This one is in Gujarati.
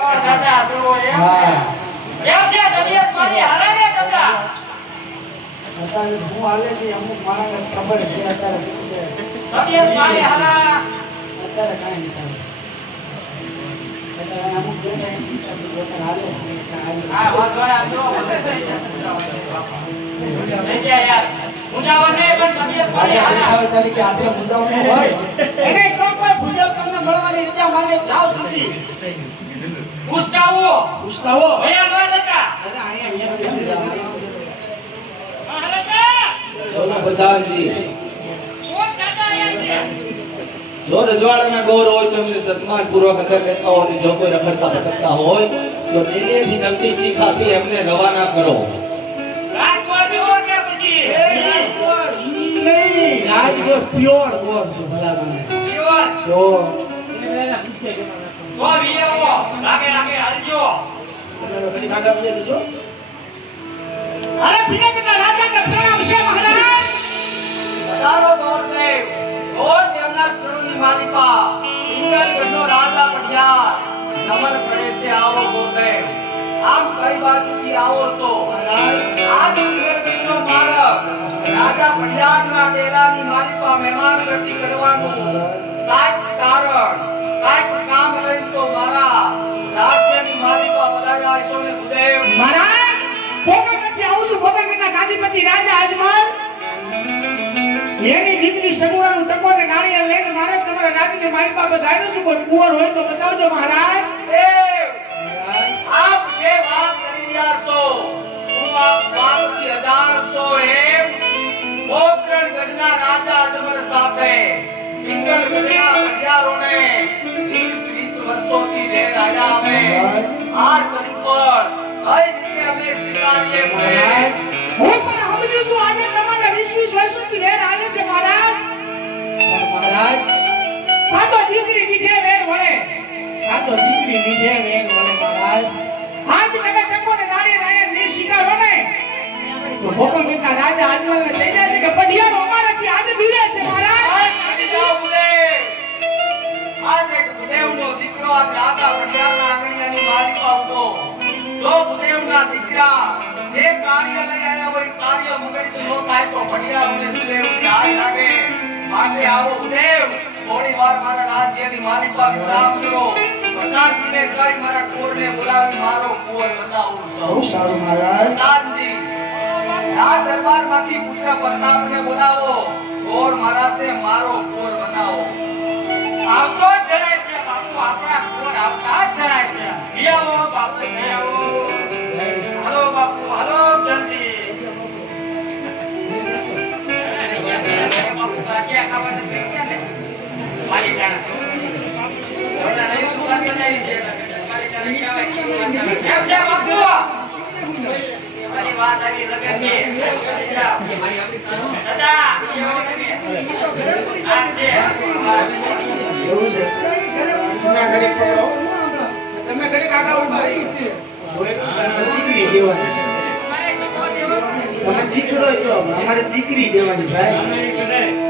દાદા જો એમ કેમ છે તબિયત મારી હારે ને દાદા અત્યારે હું હાલે છે અમુક માણસને ખબર છે અત્યારે તબિયત મારી હારા અત્યારે કાંઈ નહીં અત્યારે અમુક બેઠા એમ હિસાબે પોતાને હાલે હા વાંધો આ જો લઈ ગયા યાર મુજાવર ને પણ તબિયત મારી હારા તરીકે આપણે મુદ્દાઓ હોય એને કોઈ ભૂજલ તમને મળવાની રજા માંગે જાવ સુધી ઉસ્તાવો ભયા ન દેતા બોલો પ્રધાનજી કોણ દાદા આયા છે જો રજવાડાના ગૌર હોય તો એમને સન્માન પૂર્વક અંદર લેતા હોય અને જો કોઈ રખડતા ભટકતા હોય તો દિલ્હીથી જમતી ચીખ આપી એમને રવાના કરો. રાજકોટ જેવો કે પછી નહીં રાજકોટ પ્યોર ગોર છે બરાબર પ્યોર તો વીરો લાગે લાગે હરજો ઘડી ખાડા પીએ તો જો અરે પિનેકના રાજાને પ્રણામ છે મહારાજ પધારો ગોરદેવ ગોર દેવના ચરણની માલિકા સિંગલગઢનો રાજા પઢિયાર નમન કરે છે આવો ગોરદેવ આમ કઈ બાજુથી આવો છો આજ સિંગલગઢનો મારક રાજા પઢિયારના ડેલાની માલિકા મહેમાન ગતિ કરવાનું કાંઈક કારણ કાંઈક કામ લઈને તો મારા રાજ્યની માલિકા પધાર્યા છો ને ગુરુદેવ મહારાજ ભોગવતી આવું છું ભોગવતીના ગાદીપતિ રાજા અજમલ એની દીકરી સગુણાનું ટકોરે નાળિયેર લઈને મારે તમારા રાજ્યની માલિકા પધાર્યો છું કોઈ કુંવર હોય તો બતાવજો મહારાજ દેવ આપ જે વાત કરી રહ્યા છો શું આપ વાતથી અજાણ છો એમ પોકરણગઢના રાજા અજમલ સાથે પિંગલગઢના પઢિયારોને 20 વર્ષોથી વેર આવ્યા અમે આ કરી પર કઈ રીતે અમે સ્વીકારીએ મહારાજ હું પણ સમજુ છું આજે તમારે 20 વર્ષોથી વેર આવે છે મહારાજ મહારાજ કાતો દીકરી દીધે વેર વળે કાતો દીકરી દીધે વેર વળે મહારાજ આજ તમે ટકોરે નાળિયેર આયા ની સ્વીકારો ને તો ભોગવતીના રાજા અજમલને કહી રહ્યા છે કે પઢિયારો અમારાથી આજે બીવે છે મહારાજ આજે ગુરુદેવનો દીકરો આ રાજા પઢિયારના આંગણિયાની માલિકા હતો જો ગુરુદેવના દીકરા જે કાર્ય લઈ આવ્યા હોય કાર્ય મગજ ન થાય તો પઢિયારોને ગુરુદેવની હાથ લાગે માટે આવો ગુરુદેવ થોડી વાર મારા રાજ્યની માલિકા વિશ્રામ કરો પ્રધાનજીને કહી મારા કોરને બોલાવી મારો કોર બતાવું છું બહુ સારું મહારાજ પ્રધાનજી આ દરબારમાંથી પુત્ર પ્રતાપને બોલાવો કોર મારા છે મારો કોર બનાવો આવતો જ જણાય છે બાપુ આપણા કોર આવતા જ જણાય છે આવો બાપુ આવો હાલો બાપુ હાલો જલ્દી બાપુ કાટિયા ખાવાને પૈસા ને મારી જાણ ઓલા નહીં સુવાસ બનાવી દે મારી જાણ કેમ છે બાપુ મારી વાત આવી લગે છે દાદા તમે ઘરે કાકા ઉભારી છે દીકરી દેવાની તમારે દીકરો તો અમારે દીકરી દેવાની ભાઈ